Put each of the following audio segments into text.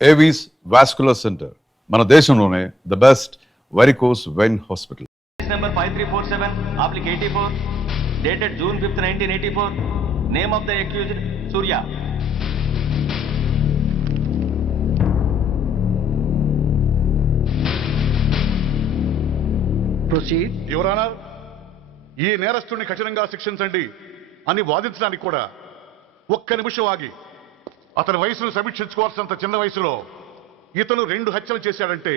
Avis vascular centre మన దేశంలోనే the best varicose vein hospital. Number 5347/84 dated June 5th 1984. Name of the accused Surya. Proceed. Your honour, ఈ నేరస్తుడిని కఠినంగా శిక్షించండి అని వాదించడానికి కూడా ఒక్క నిమిషం ఆగి అతని వయసును సమీక్షించుకోవాల్సినంత చిన్న వయసులో ఇతను 2 హత్యలు చేశాడంటే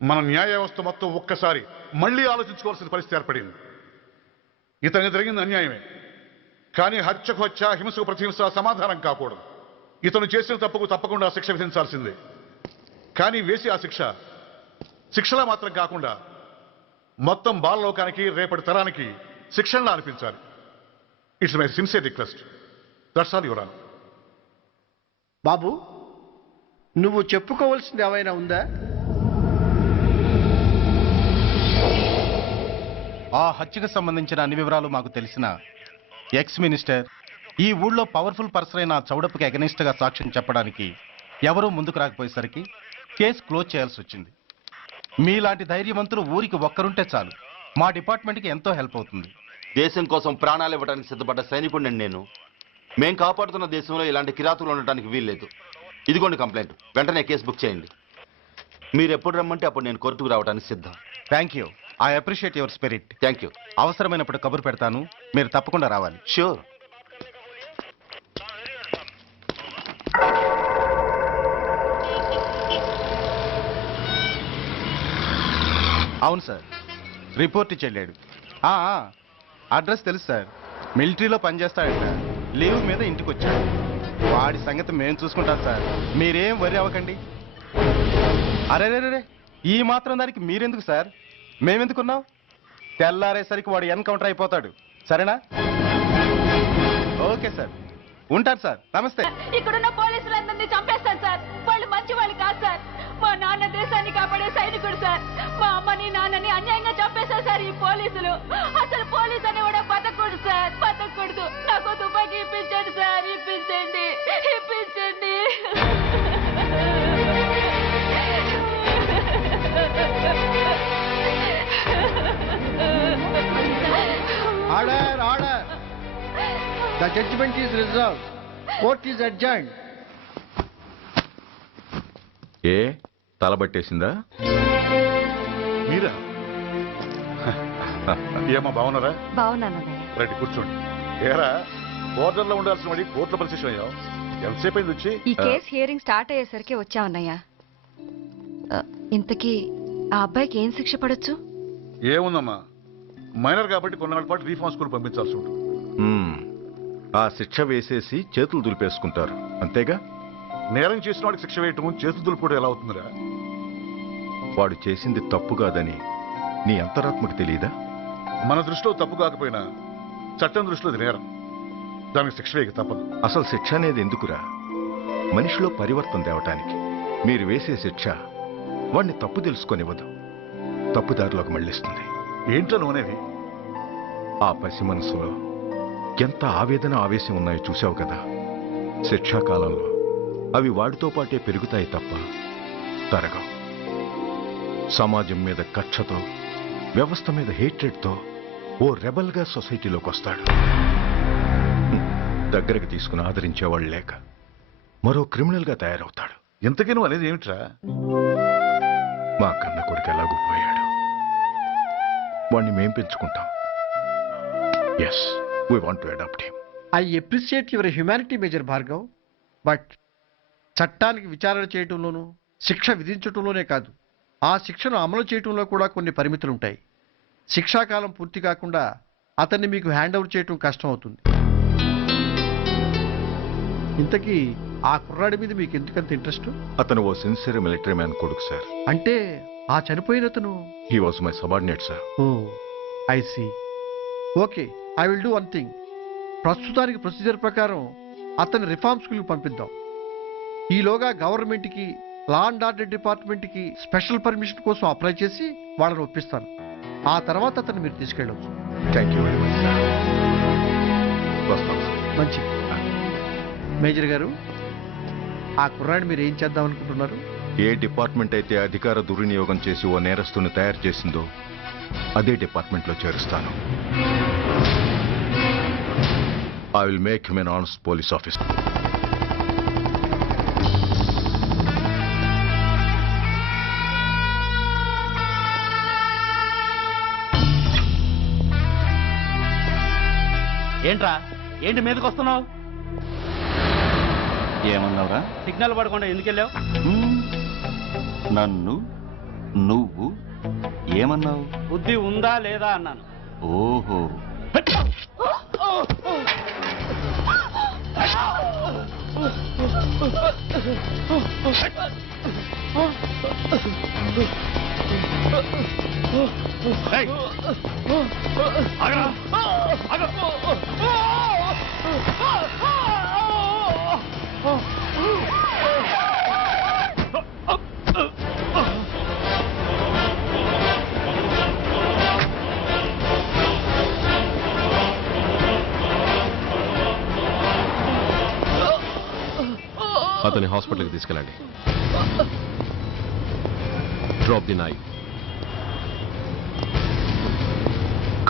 మన న్యాయ వ్యవస్థ మొత్తం ఒక్కసారి మళ్లీ ఆలోచించుకోవాల్సిన పరిస్థితి ఏర్పడింది. ఇతనికి జరిగింది అన్యాయమే, కానీ హత్యకు హత్య, హింసకు ప్రతిహింస సమాధానం కాకూడదు. ఇతను చేసిన తప్పుకు తప్పకుండా శిక్ష విధించాల్సిందే. కానీ వేసి ఆ శిక్షలా మాత్రం కాకుండా మొత్తం బాలలోకానికి, రేపటి తరానికి శిక్షణలా అనిపించాలి. It's my sincere request. That's all your honour. బాబు, నువ్వు చెప్పుకోవాల్సింది ఏమైనా ఉందా? ఆ హత్యకు సంబంధించిన అన్ని వివరాలు మాకు తెలిసిన ఎక్స్ మినిస్టర్ ఈ ఊళ్ళో పవర్ఫుల్ పర్సన్ అయిన చౌడప్పకి అగెనిస్ట్ గా సాక్ష్యం చెప్పడానికి ఎవరూ ముందుకు రాకపోయేసరికి కేసు క్లోజ్ చేయాల్సి వచ్చింది. మీలాంటి ధైర్యవంతులు ఊరికి ఒక్కరుంటే చాలు, మా డిపార్ట్మెంట్కి ఎంతో హెల్ప్ అవుతుంది. దేశం కోసం ప్రాణాలు ఇవ్వడానికి సిద్ధపడ్డ సైనికుడిని నేను. మేం కాపాడుతున్న దేశంలో ఇలాంటి కిరాతులు ఉండటానికి వీల్లేదు. ఇదిగోండి కంప్లైంట్, వెంటనే కేసు బుక్ చేయండి. మీరు ఎప్పుడు రమ్మంటే అప్పుడు నేను కోర్టుకు రావడానికి సిద్ధం. Thank you, I appreciate your spirit. Thank you. అవసరమైనప్పుడు కబురు పెడతాను, మీరు తప్పకుండా రావాలి. షూర్. అవును సార్, రిపోర్ట్ ఇచ్చి వెళ్ళాడు. అడ్రస్ తెలుసు సార్, మిలిటరీలో పనిచేస్తాడంట. లీవ్ మీద ఇంటికి వచ్చాడు. వాడి సంగతి మేము చూసుకుంటాం సార్, మీరేం వరి అవ్వకండి. అరే, ఈ మాత్రం దానికి మీరెందుకు సార్, మేమెందుకున్నాం? తెల్లారేసరికి వాడు ఎన్కౌంటర్ అయిపోతాడు, సరేనా? ఓకే సార్, ఉంటారు సార్, నమస్తే. ఇక్కడున్న పోలీసులందరినీ చంపేస్తారు సార్. వాళ్ళు మంచి వాళ్ళు కాదు సార్. మా నాన్న దేశాన్ని కాపాడే సైనికుడు సార్. మా అమ్మని నాన్నని అన్యాయంగా చంపేశారు సార్ ఈ పోలీసులు. అసలు పోలీసు అని కూడా బతకూడదు సార్, బతకూడదు. నాకు తుపాకీ ఇప్పించండి సార్, ఇప్పించండి. Order, order. The judgment is reserved. Court is adjourned. ఏ తలబట్టేసిందా? మీరా? ఏమో బాగున్నారా? బాగున్నానన్నయ్య. రండి కూర్చోండి. ఏరా, బోర్డర్లో ఉండాల్సిన వాడి కోర్టులో పరిశీలన అయ్యావు. ఎంతసేపు అయింది వచ్చి? ఈ కేసు హియరింగ్ స్టార్ట్ అయ్యేసరికి వచ్చావన్నయ్య. ఇంతకీ ఆ అబ్బాయికి ఏం శిక్ష పడొచ్చు? ఏముందమ్మా, మైనర్ కాబట్టి కొన్నాళ్ళ పాటు రీఫార్మ్ స్కూల్ పంపించాల్సి ఉంటుంది. ఆ శిక్ష వేసేసి చేతులు దులిపేసుకుంటారు, అంతేగా? నేరం చేసిన వాడికి శిక్ష వేయటం, చేతులు దులుపుకోవడం ఎలా అవుతుందిరా? వాడు చేసింది తప్పు కాదని నీ అంతరాత్మకు తెలియదా? మన దృష్టిలో తప్పు కాకపోయినా చట్టం దృష్టిలో అది నేరం. దానికి శిక్ష వేయక తప్పదు. అసలు శిక్ష అనేది ఎందుకురా? మనిషిలో పరివర్తన తేవటానికి. మీరు వేసే శిక్ష వాడిని తప్పు తెలుసుకొనివ్వదు, తప్పుదారిలోకి మళ్ళిస్తుంది. ఏంటో నువ్వనేది? ఆ పసి మనసులో ఎంత ఆవేదన, ఆవేశం ఉన్నాయో చూశావు కదా. శిక్షాకాలంలో అవి వాడితో పాటే పెరుగుతాయి తప్ప తరగవు. సమాజం మీద కక్షతో, వ్యవస్థ మీద హేట్రెడ్తో ఓ రెబల్గా సొసైటీలోకి వస్తాడు. దగ్గరకు తీసుకుని ఆదరించేవాళ్ళు లేక మరో క్రిమినల్గా తయారవుతాడు. ఇంతకీ నువ్వు అనేది ఏమిట్రా? మా కన్న కొడుకు ఎలాగూ పోయాడు, వాణ్ణి మేం పెంచుకుంటాం. Yes, we want to adopt him. I appreciate your humanity, Major Bhargav. But చట్టానికి విచారణ చేయటంలోనూ, శిక్ష విధించటంలోనే కాదు, ఆ శిక్షను అమలు చేయటంలో కూడా కొన్ని పరిమితులు ఉంటాయి. శిక్షాకాలం పూర్తి కాకుండా అతన్ని మీకు హ్యాండ్ ఓవర్ చేయటం కష్టం అవుతుంది. ఇంతకీ ఆ కుర్రాడి మీద మీకు ఎందుకంత ఇంట్రెస్ట్? అతను ఓ సిన్సియర్ మిలిటరీ మ్యాన్ కొడుకు సార్. అంటే ఆ చనిపోయిన అతను? He was my subordinate sir. Oh, I see. Okay, I will do one thing. ప్రస్తుతానికి ప్రొసీజర్ ప్రకారం అతన్ని రిఫార్మ్ స్కూల్కి పంపిద్దాం. ఈలోగా గవర్నమెంట్కి, లా అండ్ ఆర్డర్ డిపార్ట్మెంట్కి స్పెషల్ పర్మిషన్ కోసం అప్లై చేసి వాళ్ళని ఒప్పిస్తాను. ఆ తర్వాత అతన్ని మీరు తీసుకెళ్ళవచ్చు. Thank you very much sir. వస్తాం సార్. మంచి మేజర్ గారు, ఆ కుర్రాడిని మీరు ఏం చేద్దాం అనుకుంటున్నారు? ఏ డిపార్ట్మెంట్ అయితే అధికార దుర్వినియోగం చేసి ఓ నేరస్తుని తయారు చేసిందో అదే డిపార్ట్మెంట్లో చేరుస్తాను. I will make him an honest police officer. ఏంట్రా ఏంటి మీదకి వస్తున్నావు? ఏమన్నావురా? సిగ్నల్ పడకుండా ఎందుకు వెళ్ళావు? నన్ను నువ్వు ఏమన్నావు? బుద్ధి ఉందా లేదా అన్నాను. ఓహో, అతని హాస్పిటల్కి తీసుకెళ్ళండి. Drop the knife.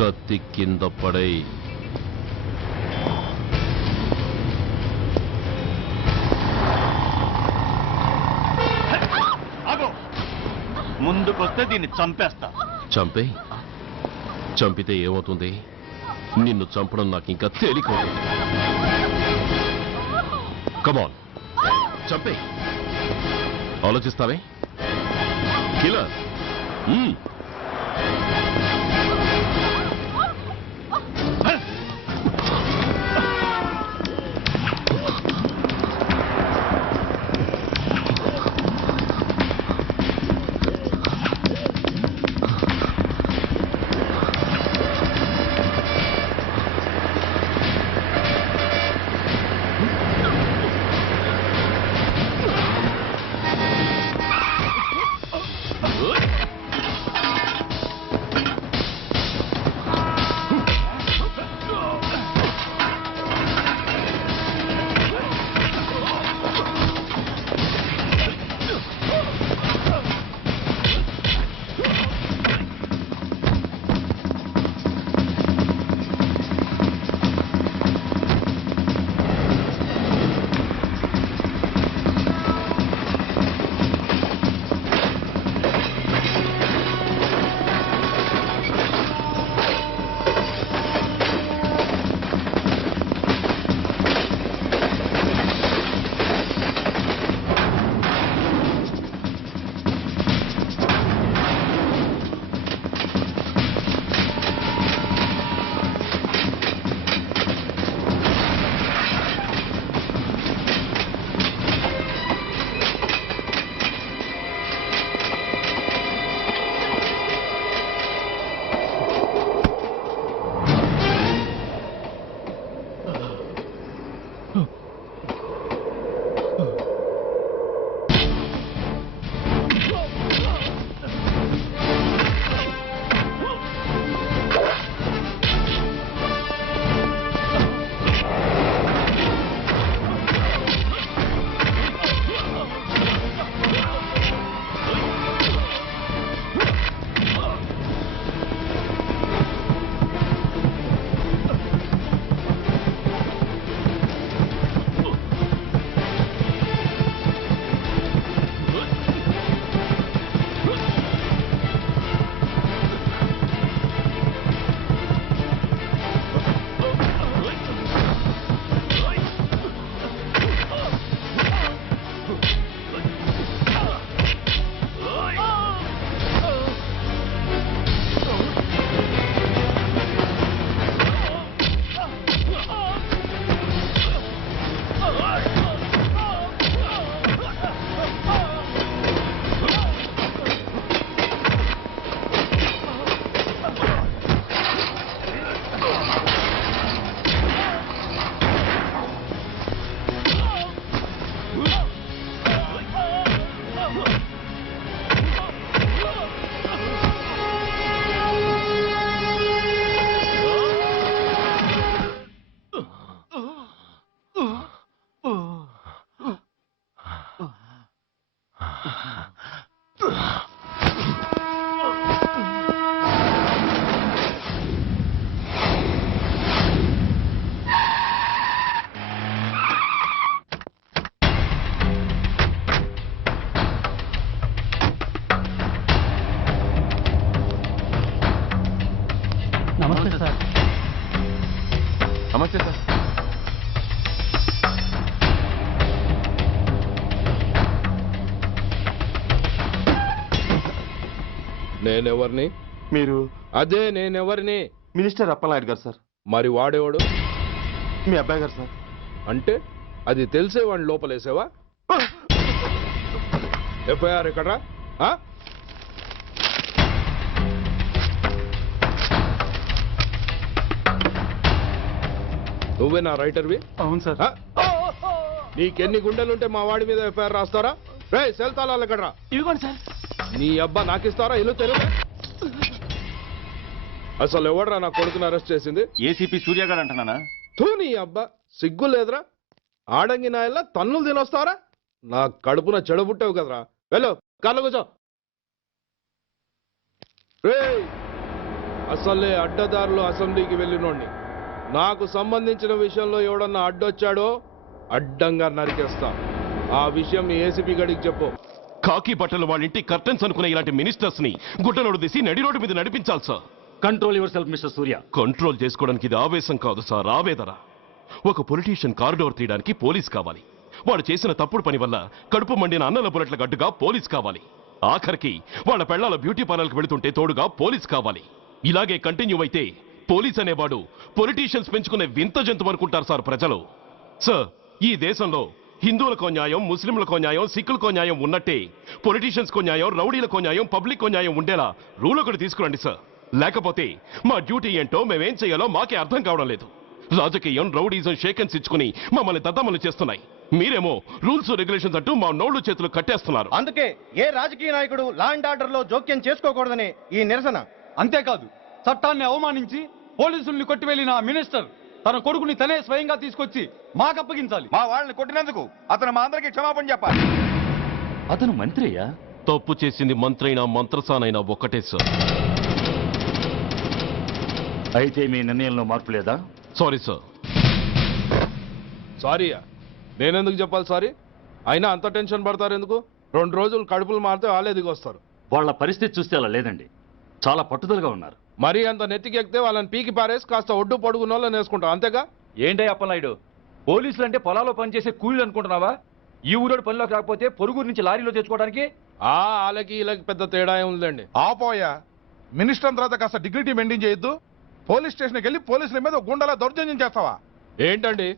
కత్తి కింద పడై. ముందుకొస్తే దీన్ని చంపేస్తా. చంపే. చంపితే ఏమవుతుంది? నిన్ను చంపడం నాకు ఇంకా తేలికవుతుంది. కమాన్, చంపే. ఆలోచిస్తావే కిల్లర్. నమస్తే సార్. నమస్తే సార్. నేనెవరిని? మీరు అదే నేనెవరిని? మినిస్టర్ అప్పలనాయుడు గారు సార్. మరి వాడేవాడు? మీ అబ్బాయి గారు సార్. అంటే అది తెలిసే వాడిని లోపలేసావా? ఎఫ్ఐఆర్ ఎక్కడ్రా? ఆ? నువ్వే నా రైటర్వి? అవును సార్. ఆ? నీకెన్ని గుండెలుంటే మా వాడి మీద ఎఫ్ఐఆర్ రాస్తారా? రే సెల్ తాళాలు ఎక్కడ్రా? ఇదిగోండి సార్. నీ అబ్బా నాకిస్తారా? ఇల్లు తెరువు. అసలు ఎవడరా నా కొడుకుని అరెస్ట్ చేసింది? ఏసీపీ సూర్య గారు అంటున్నానా? తూ నీ అబ్బా సిగ్గు లేదురా? ఆడంగి నాయల్లా తన్నులు తినొస్తారా? నా కడుపున చెడబుట్టావు కదరా. వెళ్ళు కార్లో కూర్చో. రేయ్ అసలే అడ్డదారులు అసెంబ్లీకి వెళ్ళినోడిని. నాకు సంబంధించిన విషయంలో ఎవడన్నా అడ్డొచ్చాడో అడ్డంగా నరికేస్తా. ఆ విషయం నీ ఏసీపీ గడికి చెప్పు. కాకి బట్టలు వాళ్ళ ఇంటి కర్టెన్స్ అనుకునే ఇలాంటి మినిస్టర్స్ ని గుడ్డలోడు తీసి నడి రోడ్డు మీద నడిపించాలి sir. Control your self mister Surya. Control చేసుకోవడానికి ఇది ఆవేశం కాదు సార్, ఆవేదన. ఒక పొలిటీషియన్ కారిడోర్ తీయడానికి పోలీస్ కావాలి. వాడు చేసిన తప్పుడు పని వల్ల కడుపు మండిన అన్నల బుల్లెట్ల గడ్డుగా పోలీస్ కావాలి. ఆఖరికి వాళ్ళ పెళ్లాల బ్యూటీ పార్లర్కి వెళుతుంటే తోడుగా పోలీస్ కావాలి. ఇలాగే కంటిన్యూ అయితే పోలీస్ అనేవాడు పొలిటీషియన్స్ పెంచుకునే వింత జంతువు అనుకుంటారు సార్ ప్రజలు. సార్ ఈ దేశంలో హిందువులకో న్యాయం, ముస్లింలకో న్యాయం, సిక్కులకో న్యాయం ఉన్నట్టే పొలిటీషియన్స్కో న్యాయం, రౌడీలకో న్యాయం, పబ్లిక్కో న్యాయం ఉండేలా రూల్ ఒకటి తీసుకురండి సార్. లేకపోతే మా డ్యూటీ ఏంటో మేమేం చేయాలో మాకే అర్థం కావడం లేదు. రాజకీయం, రౌడీజం షేకెన్స్ ఇచ్చుకుని మమ్మల్ని దద్దమలు చేస్తున్నాయి. మీరేమో రూల్స్ రెగ్యులేషన్స్ అంటూ మా నోళ్లు చేతులు కట్టేస్తున్నారు. అందుకే ఏ రాజకీయ నాయకుడు లా అండ్ ఆర్డర్ లో జోక్యం చేసుకోకూడదని ఈ నిరసన. అంతేకాదు చట్టాన్ని అవమానించి పోలీసుల్ని కొట్టివెళ్లిన మినిస్టర్ తన కొడుకుని తనే స్వయంగా తీసుకొచ్చి మాకు అప్పగించాలి. మా వాళ్ళని కొట్టినందుకు అతను మా అందరికి క్షమాపణ చెప్పాలి. అతను మంత్రియా? తప్పు చేసింది మంత్రైనా మంత్రసానైనా ఒక్కటే సార్. అయితే మీ నిర్ణయంలో మార్పు లేదా? Sorry sir. సారీయా? నేనెందుకు చెప్పాలి సారీ? అయినా అంత టెన్షన్ పడతారు ఎందుకు? 2 రోజులు కడుపులు మారితే వాళ్ళే దిగొస్తారు. వాళ్ళ పరిస్థితి చూస్తే అలా లేదండి, చాలా పట్టుదలగా ఉన్నారు. మరీ అంత నెత్తికి ఎక్కితే వాళ్ళని పీకి పారేసి కాస్త ఒడ్డు పొడుగున్న వాళ్ళని వేసుకుంటాం, అంతేగా? ఏంటో అప్పలనాయుడు, పోలీసులు అంటే పొలాల్లో పనిచేసే కూలీలు అనుకుంటున్నావా? ఈ ఊరోడు పనిలోకి రాకపోతే పొరుగురు నుంచి లారీలో తెచ్చుకోవడానికి వాళ్ళకి వీళ్ళకి పెద్ద తేడా ఉందండి. ఆపోయా మినిస్టర్ తర్వాత కాస్త డిగ్నిటీ మెయింటైన్ చేయొద్దు. పోలీస్ స్టేషన్కి వెళ్ళి పోలీసుల మీద గుండాల దౌర్జన్యం చేస్తావా? ఏంటండి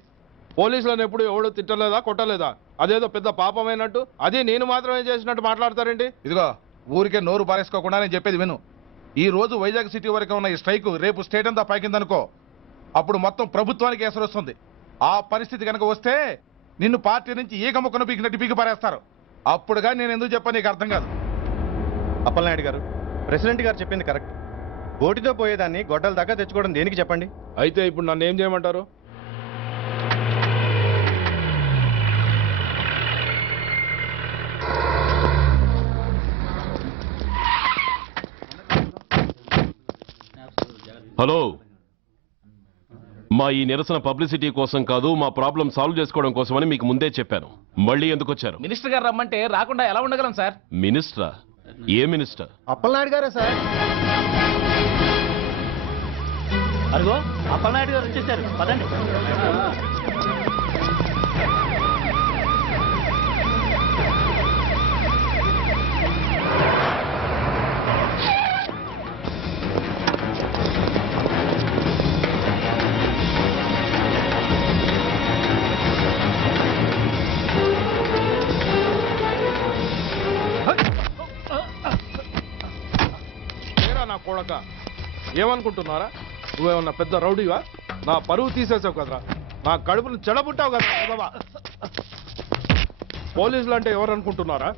పోలీసులను ఎప్పుడు ఎవడో తిట్టలేదా, కొట్టలేదా? అదేదో పెద్ద పాపమైనట్టు అది నేను మాత్రమే చేసినట్టు మాట్లాడతారేంటి? ఇదిగో ఊరికే నోరు పారేసుకోకుండా నేను చెప్పేది విను. ఈ రోజు వైజాగ్ సిటీ వరకు ఉన్న ఈ స్ట్రైక్ రేపు స్టేట్ అంతా పైకిందనుకో, అప్పుడు మొత్తం ప్రభుత్వానికి ఎసరు వస్తుంది. ఆ పరిస్థితి కనుక వస్తే నిన్ను పార్టీ నుంచి ఈగ ముక్కను పీకినట్టు పీకి పారేస్తారు. అప్పుడుగా నేను ఎందుకు చెప్పాను నీకు అర్థం కాదు. అప్పలనాయుడు గారు, ప్రెసిడెంట్ గారు చెప్పింది కరెక్ట్. ఓటితో పోయేదాన్ని గొడ్డల దాకా తెచ్చుకోవడం దేనికి చెప్పండి? అయితే ఇప్పుడు నన్ను ఏం చేయమంటారు? హలో, మా ఈ నిరసన పబ్లిసిటీ కోసం కాదు, మా ప్రాబ్లం సాల్వ్ చేసుకోవడం కోసమని మీకు ముందే చెప్పాను. మళ్ళీ ఎందుకు వచ్చారు? మినిస్టర్ గారు రమ్మంటే రాకుండా ఎలా ఉండగలం సార్? మినిస్టరా? ఏ మినిస్టర్? అప్పలనాయుడు గారే సార్. అదిగో అప్పలనాయుడు గారు వచ్చేసారు, పదండి. నా కొడక ఏమనుకుంటున్నారా? నువ్వేమన్నా పెద్ద రౌడీవా? నా పరువు తీసేసావు కదరా, నా కడుపును చెడబుట్టావు కదా బాబా. పోలీసులు అంటే ఎవరు అనుకుంటున్నారా?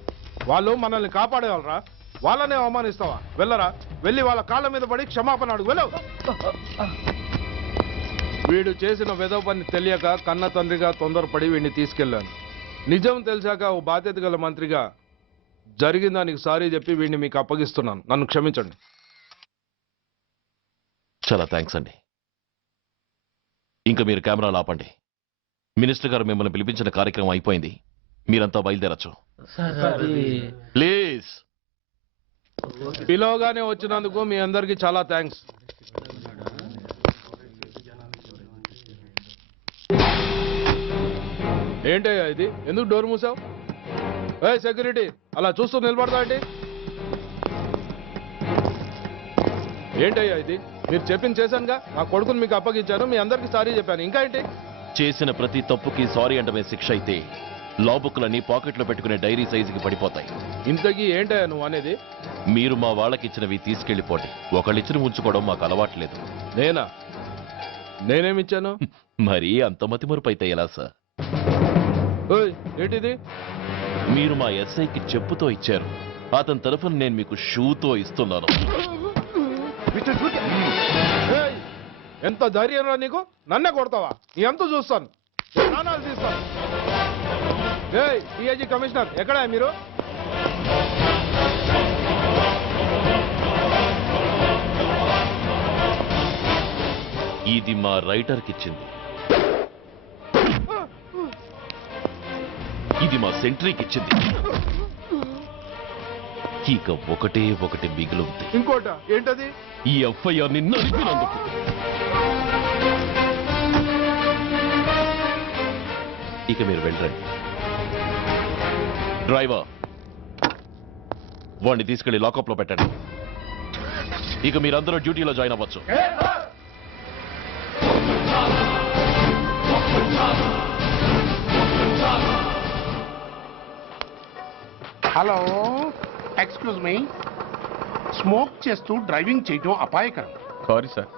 వాళ్ళు మనల్ని కాపాడేవాళ్ళరా? వాళ్ళనే అవమానిస్తావా? వెళ్ళరా, వెళ్ళి వాళ్ళ కాళ్ళ మీద పడి క్షమాపణ అడుగు, వెళ్ళవు. వీడు చేసిన వెధవ పని తెలియక కన్న తండ్రిగా తొందరపడి వీడిని తీసుకెళ్లాను. నిజం తెలిసాక ఓ బాధ్యత గల మంత్రిగా జరిగిన దానికి సారీ చెప్పి వీడిని మీకు అప్పగిస్తున్నాను. నన్ను క్షమించండి. చాలా థ్యాంక్స్ అండి. ఇంకా మీరు కెమెరాలు ఆపండి. మినిస్టర్ గారు మిమ్మల్ని పిలిపించిన కార్యక్రమం అయిపోయింది. మీరంతా బయలుదేరచ్చు ప్లీజ్. పిలవగానే వచ్చినందుకు మీ అందరికీ చాలా థ్యాంక్స్. ఏంటయ్యా ఇది? ఎందుకు డోర్ మూసావు? ఏ సెక్యూరిటీ, అలా చూస్తూ నిలబడతా అండి. ఏంటయ్యా ఇది? మీరు చెప్పింది చేశానుగా. నా కొడుకుని మీకు అప్పగించాను, మీ అందరికి సారీ చెప్పాను. ఇంకా ఏంటి? చేసిన ప్రతి తప్పుకి సారీ అంటమే శిక్ష అయితే లా బుక్లన్నీ పాకెట్లో పెట్టుకునే డైరీ సైజుకి పడిపోతాయి. ఇంతకీ ఏంటయ్యా నువ్వు అనేది? మీరు మా వాళ్ళకిచ్చినవి తీసుకెళ్లిపోండి. ఒకళ్ళిచ్చిన ఉంచుకోవడం మాకు అలవాట్లేదు. నేనా? నేనేమిచ్చాను? మరీ అంత మతిమరుపు అయితే ఎలా సార్? ఓయ్, ఏంటిది? మీరు మా ఎస్ఐకి చెప్పుతో ఇచ్చారు. అతని తరఫున నేను మీకు షూతో ఇస్తున్నాను. ఏయ్, ఎంత ధైర్యం రా నీకు? నన్నే కొడతావా? నీ ఎంత చూస్తాను, ప్రాణాలు తీస్తాను. ఏయ్, డిఐజీ కమిషనర్ ఎక్కడా మీరు? ఇది మా రైటర్కి ఇచ్చింది, ఇది మా సెంట్రీకి ఇచ్చింది. ఇక ఒకటే ఒకటి మిగులుంది. ఇంకోట ఏంటది? ఈ ఎఫ్ఐఆర్ ని నడిపినందుకు. ఇక మీరు వెళ్ళండి. డ్రైవర్, వాడిని తీసుకెళ్లి లాకప్ లో పెట్టండి. ఇక మీరందరూ డ్యూటీలో జాయిన్ అవ్వచ్చు. Hello, excuse me. స్మోక్ చేస్తూ డ్రైవింగ్ చేయటం అపాయకరం. Sorry sir.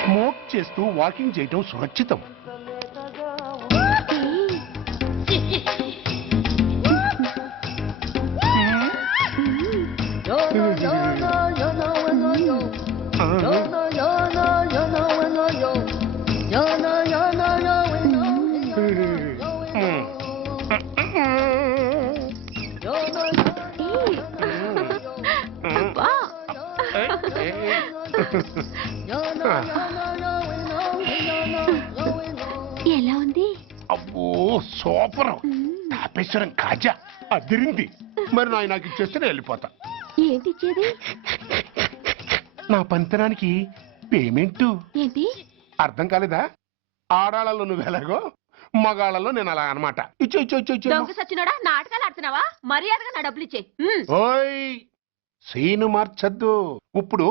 స్మోక్ చేస్తూ వాకింగ్ చేయటం సురక్షితం. ఎలా ఉంది? అబ్బో సూపర్. తాపేశ్వరం కాజా అదిరింది. మరి నాకు ఇచ్చేస్తే నేను వెళ్ళిపోతా. ఏంటి ఇచ్చేది? నా పంతనానికి పేమెంట్. ఏంటి అర్థం కాలేదా? ఆడాళ్ళలో నువ్వు ఎలాగో, మగాళ్ళలో నేను అలా అనమాట. దొంగ సచ్చినోడా, నాటకాలు ఆడుతున్నావా? మర్యాదగా నా డబ్బులు ఇచ్చే. ఓయ్, సీను మార్చద్దు. ఇప్పుడు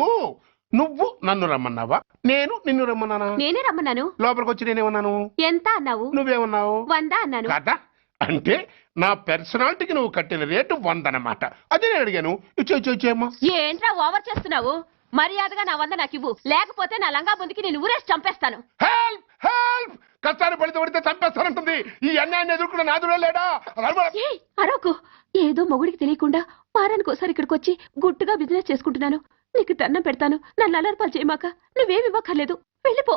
నువ్వు నన్ను రమ్మన్నావా, నేను నిన్ను రమ్మన్నానా? నేనే రమ్మన్నాను. లోపలికి వచ్చి నేనేమన్నాను? ఎంత అన్నావు? నువ్వేమన్నావు? 100 అన్నాను. కాదా? అంటే నా పర్సనాలిటీకి నువ్వు కట్టిన రేటు 100 అన్నమాట. అదే నేను అడిగాను. ఇచ్చేమ్మా. ఏంట్రా ఓవర్ చేస్తున్నావు? మర్యాదగా నా 100 నాకు ఇవ్వు, లేకపోతే నా లంగా ముందుకి నేను ఊరేసి చంపేస్తాను. Help help! కష్టాన్ని పడితే చంపేస్తానంటుంది. ఈ అన్యాయాన్ని ఎదుర్కొన్న నాదుడే లేడా? అరవకు. ఏదో మొగుడికి తెలియకుండా వారానికి ఒకసారి ఇక్కడికి వచ్చి గుట్టుగా బిజినెస్ చేసుకుంటున్నాను. నీకు దండం పెడతాను, నన్ను అలర్పాలు చేయమాక. నువ్వేమి ఇవ్వక్కర్లేదు, వెళ్ళిపో.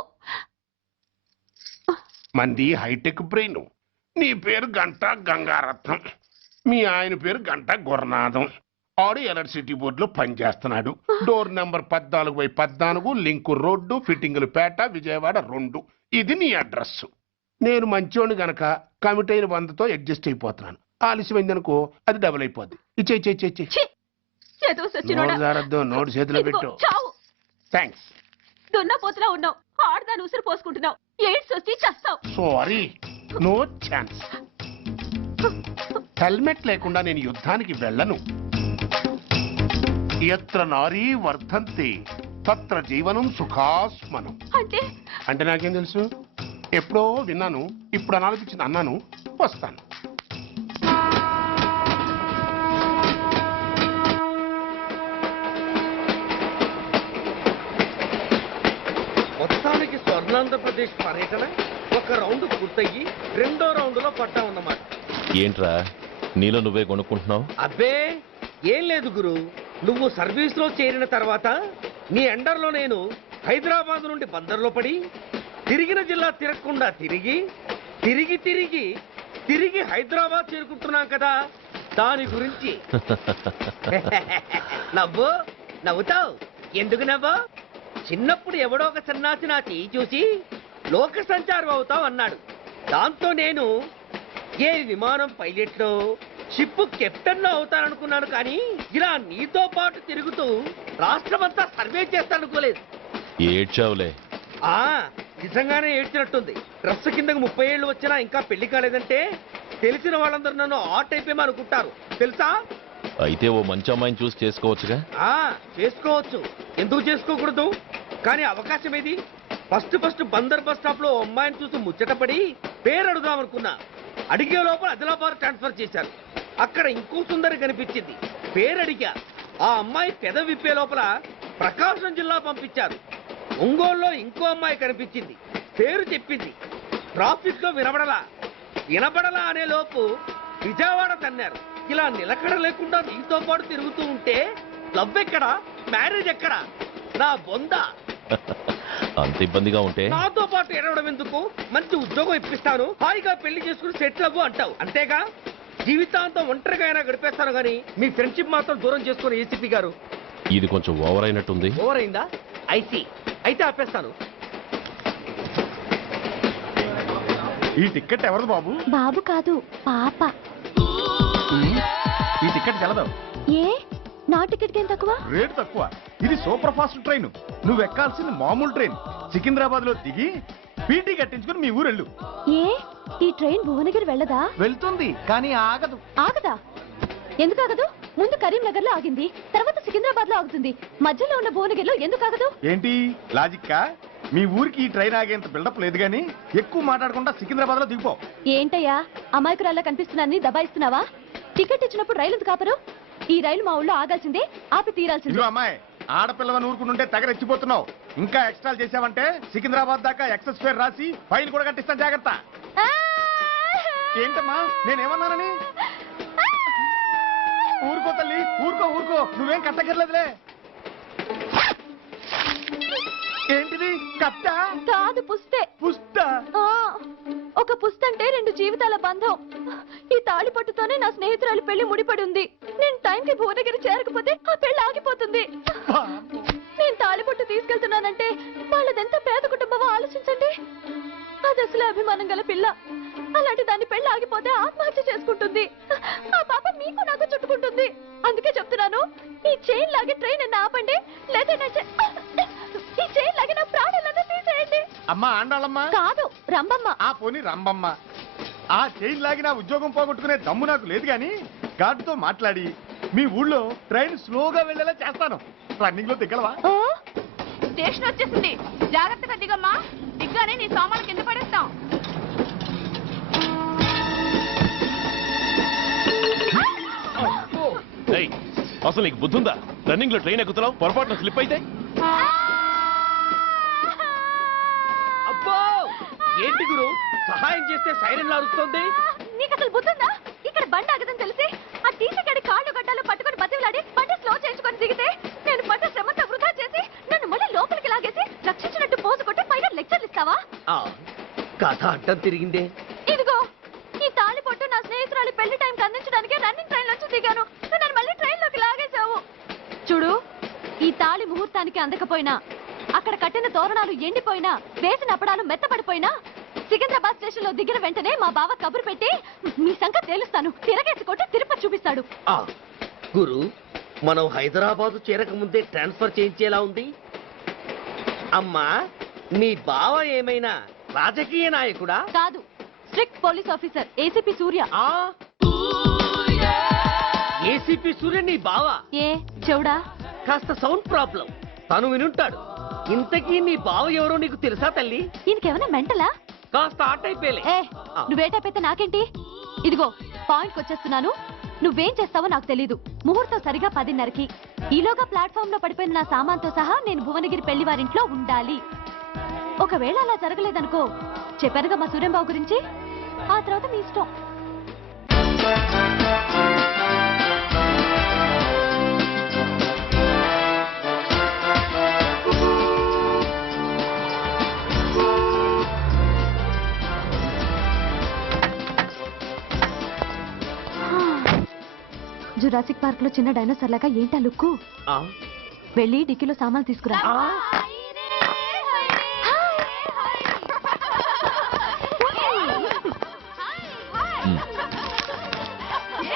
మంది హైటెక్ బ్రెయిన్. నీ పేరు గంట గంగారత్నం, మీ ఆయన పేరు గంట గురనాథం. ఆడు ఎలక్ట్రిసిటీ బోర్డులో పనిచేస్తున్నాడు. డోర్ నెంబర్ 14/14, లింకు రోడ్డు, ఫిట్టింగులు పేట, విజయవాడ 2. ఇది నీ అడ్రస్. నేను మంచోని గనక కమిట్ అయిన 100తో అడ్జస్ట్ అయిపోతున్నాను. ఆలస్యమైందనుకో అది డబుల్ అయిపోద్ది. ఇచ్చే నోటు చేతిలో పెట్టు. థ్యాంక్స్. దున్నపోతులా ఉన్నావు, ఆడదాని ఉసురు పోసుకుంటున్నావు. ఎయిడ్స్ వచ్చి చస్తావు. Sorry, no chance. హెల్మెట్ లేకుండా నేను యుద్ధానికి వెళ్ళను. ఎత్ర నారీ వర్ధంతి తత్ర జీవనం సుఖాస్మనం. అంటే నాకేం తెలుసు? ఎప్పుడో విన్నాను, ఇప్పుడు అనాలనిపించింది అన్నాను. వస్తాను. మొత్తానికి స్వర్ణాంధ్రప్రదేశ్ పర్యటన ఒక రౌండ్ పూర్తయ్యి 2వ రౌండ్లో పట్టామన్నమాట. ఏంట్రా నీలో నువ్వే కొనుక్కుంటున్నావు? అబ్బే ఏం లేదు గురు. నువ్వు సర్వీస్ లో చేరిన తర్వాత నీ అండర్లో నేను హైదరాబాద్ నుండి బందర్లో పడి తిరిగిన జిల్లా తిరగకుండా తిరిగి తిరిగి హైదరాబాద్ చేరుకుంటున్నాం కదా దాని గురించి. నవ్వు నవ్వుతావు ఎందుకు నవ్వు? చిన్నప్పుడు ఎవడో ఒక సన్నాసి నా చెయ్యి చూసి లోక సంచారం అవుతావు అన్నాడు. దాంతో నేను ఏ విమానం పైలట్లో షిప్ కెప్టెన్ అవుతాననుకున్నాను, కానీ ఇలా నీతో పాటు తిరుగుతూ రాష్ట్రమంతా సర్వే చేస్తాననుకోలేదు. ఏడ్చావులే. నిజంగానే ఏడ్చినట్టుంది. డ్రెస్ కిందకు 30 ఏళ్ళు వచ్చినా ఇంకా పెళ్లి కాలేదంటే తెలిసిన వాళ్ళందరూ నన్ను ఆర్ట్ అయిపోయి అనుకుంటారు తెలుసా? అయితే ఓ మంచి అమ్మాయిని చూసి చేసుకోవచ్చుగా. చేసుకోవచ్చు, ఎందుకు చేసుకోకూడదు? కానీ అవకాశం ఏది? ఫస్ట్ బందర్ బస్ స్టాప్ లో అమ్మాయిని చూసి ముచ్చటపడి పేరు అడుగుదాం అనుకున్నా. అడిగే లోపల ఆదిలాబాద్ ట్రాన్స్ఫర్ చేశారు. అక్కడ ఇంకో సుందరి కనిపించింది, పేరు అడిగా. ఆ అమ్మాయి పెద విప్పే లోపల ప్రకాశం జిల్లా పంపించారు. ఒంగోలులో ఇంకో అమ్మాయి కనిపించింది, పేరు చెప్పింది. ట్రాఫిక్ లో వినబడలా అనే లోపు విజయవాడ తన్నారు. ఇలా నిలకడ లేకుండా నీతో పాటు తిరుగుతూ ఉంటే లవ్ ఎక్కడా, మ్యారేజ్ ఎక్కడా? నా బొంద. అంత ఇబ్బందిగా ఉంటే నాతో పాటు ఎడవడం ఎందుకు? మంచి ఉద్యోగం ఇప్పిస్తాను, హాయిగా పెళ్లి చేసుకుని సెటిల్ అవ్వు అంటావు అంతేగా? జీవితాంతం ఒంటరిగా అయినా గడిపేస్తాను, కానీ మీ ఫ్రెండ్షిప్ మాత్రం దూరం చేసుకుని ఏసీపీ గారు. ఇది కొంచెం ఓవర్ అయినట్టుంది. ఓవర్ అయిందా? అయితే ఆపేస్తాను. ఈ టికెట్ ఎవరిది బాబు? బాబు కాదు, పాప. ఈ టికెట్ తెలదు. ఏ నా టికెట్ ఏం తక్కువ? రేటు తక్కువ. ఇది సూపర్ ఫాస్ట్ ట్రైన్. నువ్వు ఎక్కాల్సింది మామూలు ట్రైన్. సికింద్రాబాద్ లో దిగి పీటీ కట్టించుకుని మీ ఊరెళ్ళు. ఏ ఈ ట్రైన్ భువనగిరి వెళ్ళదా? వెళ్తుంది, కానీ ఆగదు. ఆగదా? ఎందుకు ఆగదు? ముందు కరీంనగర్ లో ఆగింది, తర్వాత సికింద్రాబాద్ లో ఆగుతుంది. మధ్యలో ఉన్న భువనగిరిలో ఎందుకు ఆగదు? ఏంటి లాజిక్కా? మీ ఊరికి ఈ ట్రైన్ ఆగేంత బిల్డప్ లేదు, గానీ ఎక్కువ మాట్లాడకుండా సికింద్రాబాద్ లో దిగిపో. ఏంటయ్యా అమాయకురాల్లా కనిపిస్తున్నాన్ని దబాయిస్తున్నావా? టికెట్ ఇచ్చినప్పుడు రైలు ఎందుకు ఆపరు? ఈ రైలు మా ఊళ్ళో ఆగాల్సిందే, ఆపి తీరాల్సిందే. అమ్మాయి, ఆడపిల్లవని ఊరుకుంటుంటే తెగరెచ్చిపోతున్నావు. ఇంకా ఎక్స్ట్రా చేసావంటే సికింద్రాబాద్ దాకా ఎక్సెస్ ఫేర్ రాసి ఫైన్ కూడా కట్టిస్తాను, జాగ్రత్త. ఏంటమ్మా నేనేమన్నానని? ఊరుకో తల్లి, ఊరుకో, నువ్వేం కట్టకర్లేదులే. ఏంటిది? కట్ట కాదు, పుస్తే. పుస్తా? ఒక పుస్తంటే 2 జీవితాల బంధం. ఈ తాళి పట్టుతోనే నా స్నేహితురాలు పెళ్లి ముడిపడి ఉంది. నేను టైంకి భువనగిరి చేరకపోతే ఆ పెళ్లి ఆగిపోతుంది. నేను తాళి పట్టు తీసుకెళ్తున్నానంటే వాళ్ళదెంత పేద కుటుంబమో ఆలోచించండి. అది అసలు అభిమానం గల పిల్ల. అలాంటి దాని పెళ్లి ఆగిపోతే ఆత్మహత్య చేసుకుంటుంది. ఆ పాప మీకు నాకు చుట్టుకుంటుంది. అందుకే చెప్తున్నాను, ఈ చైన్ లాగి ట్రైన్ అన్న ఆపండి, లేదా ఈ చైన్ లాగి నా ప్రాణాలను తీసేయండి. అమ్మా ఆండాళ్ళమ్మా కాదు, రంబమ్మ. ఆ పోనీ రంబమ్మ. ఆ చైన్ లాగి నా ఉద్యోగం పోగొట్టుకునే దమ్ము నాకు లేదు, గాని గార్డుతో మాట్లాడి మీ ఊళ్ళో ట్రైన్ స్లోగా వెళ్ళేలా చేస్తాను. రన్నింగ్ లో దిగలవా? స్టేషన్ వచ్చేసింది, జాగ్రత్తగా దిగమ్మా. దిగ్గానే నీ సామాన్లు కింద పడేస్తాం. అసలు నీకు బుద్ధుందా? రన్నింగ్ లో ట్రైన్ ఎక్కుతున్నావు, పొరపాటున స్లిప్ అయితే? అబ్బో ఏంటి గురు, సహాయం చేస్తే సైరన్ అరుస్తోంది. నీకు అసలు బుద్ధుందా? ఇక్కడ బండి ఆగదని తెలిసి ఆ టీసీ గడి కాళ్ళు గడ్డలు పట్టుకొని బతిలాడి బండి స్లో చేయించుకొని దిగితే నేను పడ్డ శ్రమంతా వృధా చేసి నన్ను మళ్ళీ లోపలికి లాగేసి రక్షించినట్టు పోజు కొట్టి పైన లెక్చర్లు ఇస్తావా? కథ అడ్డం తిరిగిందే. ఇదిగో ఈ తాళి పొట్టు నా స్నేహితురాలి పెళ్లి టైంకి అందించడానికి రన్నింగ్ ట్రైన్ నుంచి దిగాను. నన్ను మళ్ళీ ట్రైన్ లోకి లాగేశావు. చూడు, ఈ తాళి ముహూర్తానికి అందకపోయినా, అక్కడ కట్టిన తోరణాలు ఎండిపోయినా, వేసిన అప్పడాలు మెత్తపడిపోయినా, సికింద్రాబాద్ స్టేషన్ లో దిగిన వెంటనే మా బావ కబురు పెట్టి మీ సంగతి తేలుస్తాను, తిరగేసి కొట్టి తిరుపతి చూపిస్తాడు. గురు, మనం హైదరాబాద్ చేరక ముందే ట్రాన్స్ఫర్ చేయించేలా ఉంది. అమ్మా, నీ బావ ఏమైనా రాజకీయ నాయకుడా? కాదు, స్ట్రిక్ట్ పోలీస్ ఆఫీసర్, ఏసీపీ సూర్య. ఏసీపీ సూర్య నీ బావ? ఏ చెవుడా? కాస్త సౌండ్ ప్రాబ్లం, తను వినుంటాడు. ఇంతకీ నీ బావ ఎవరో నీకు తెలుసా తల్లి? ఈయనకేమైనా మెంటలా? కాస్త ఆట అయిపోయలే. నువ్వే టైప్ నాకేంటి? ఇదిగో పాయింట్కి వచ్చేస్తున్నాను. నువ్వేం చేస్తావో నాకు తెలీదు. ముహూర్తం సరిగా 10:30కి. ఈలోగా ప్లాట్ఫామ్ లో పడిపోయిన నా సామాన్తో సహా నేను భువనగిరి పెళ్లి వారింట్లో ఉండాలి. ఒకవేళ అలా జరగలేదనుకో, చెప్పానుగా మా సూర్యంబాబు గురించి, ఆ తర్వాత మీ ఇష్టం. జురాసిక్ పార్క్ లో చిన్న డైనోసార్ లాగా ఏంటా లుక్కు? వెళ్ళి డిక్కీలో సామాన్లు తీసుకురా.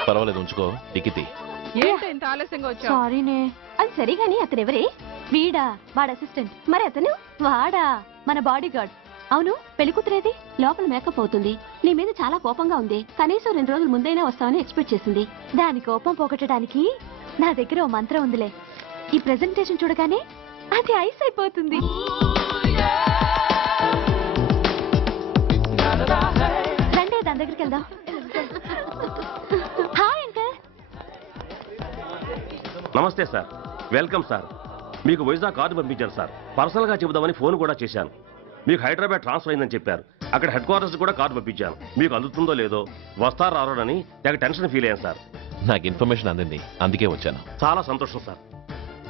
పర్వాలేదు, ఉంచుకో. టికెట్ ఏంటి ఇంత ఆలస్యంగా వచ్చావు? సారీనే. అది సరిగాని అతను ఎవరే? వీడా, వాడు అసిస్టెంట్. మరి అతను? వాడా, మన బాడీ గార్డ్. అవును, పెళ్లి కూతురేది? లోపల మేకప్ అవుతుంది. నీ మీద చాలా కోపంగా ఉంది. కనీసం 2 రోజుల ముందైనా వస్తావని ఎక్స్పెక్ట్ చేసింది. దాని కోపం పోగొట్టడానికి నా దగ్గర ఓ మంత్రం ఉందిలే. ఈ ప్రెజెంటేషన్ చూడగానే అది ఐస్ అయిపోతుంది. రండి, దాని దగ్గరికి వెళ్దాం. Hi uncle. నమస్తే సార్, వెల్కమ్ సార్. మీకు వైజాగ్ కార్డు పంపించారు సార్. పర్సనల్ గా చెబుదామని ఫోన్ కూడా చేశాను. మీకు హైదరాబాద్ ట్రాన్స్ఫర్ అయిందని చెప్పారు. అక్కడ హెడ్ క్వార్టర్స్ కూడా కార్డు పంపించాను. మీకు అందుతుందో లేదో, వస్తారో రారోనని తెగ టెన్షన్ ఫీల్ అయ్యాను సార్. నాకు ఇన్ఫర్మేషన్ అందింది, అందుకే వచ్చాను. చాలా సంతోషం సార్.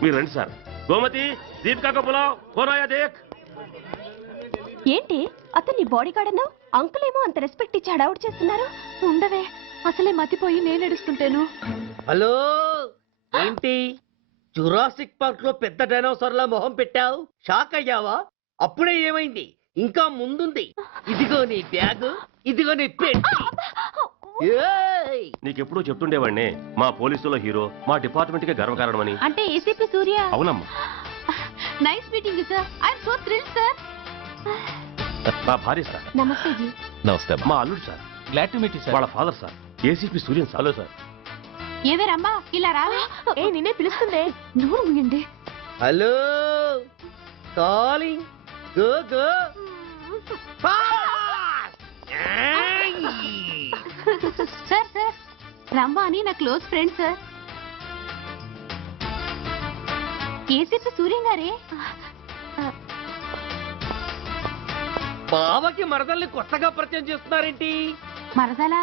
మీరు రండి సార్. గోమతి, దీపికా కపులావ్, కోనాయా దేక్. ఏంటి అతన్ని బాడీ గార్డ్ అన్నావు? అంకుల్ ఏమో అంత రెస్పెక్ట్ ఇచ్చి హడావుడు చేస్తున్నారు. ఉండవే, అసలే మతిపోయి నేను ఎడుస్తుంటాను. హలో, ఏంటి జురాసిక్ పార్క్ లో పెద్ద డైనోసార్లా మొహం పెట్టావు? షాక్ అయ్యావా? అప్పుడే ఏమైంది? ఇంకా ముందుంది. ఇదిగో నీ బ్యాగ్, ఇదిగో నీ పెట్టి. నీకెప్పుడూ చెప్తుండేవాడిని, మా పోలీసులో హీరో, మా డిపార్ట్మెంట్ కి గర్వకారణమని. అంటే ఏసీపీ సూర్య. అవునమ్మా. Nice meeting sir. I'm so thrilled sir. నా భార్య సార్. నమస్తే జీ. నమస్తే. మా అల్లుడు sir. Glad to meet you sir. వాళ్ళ father sir, ACP Suryan sir. Hello sir. ఏవేరమ్మా ఇలా రావే? ఏ నిన్నే పిలుస్తుందే. నోరు మూయండి. Hello, calling. Go go. Sir sir, రమ్మ అని నా close friend sir. ACP Suryam గారే. బావకి మరదల్ని కొత్తగా పరిచయం చేస్తున్నారేంటి? మరదలా?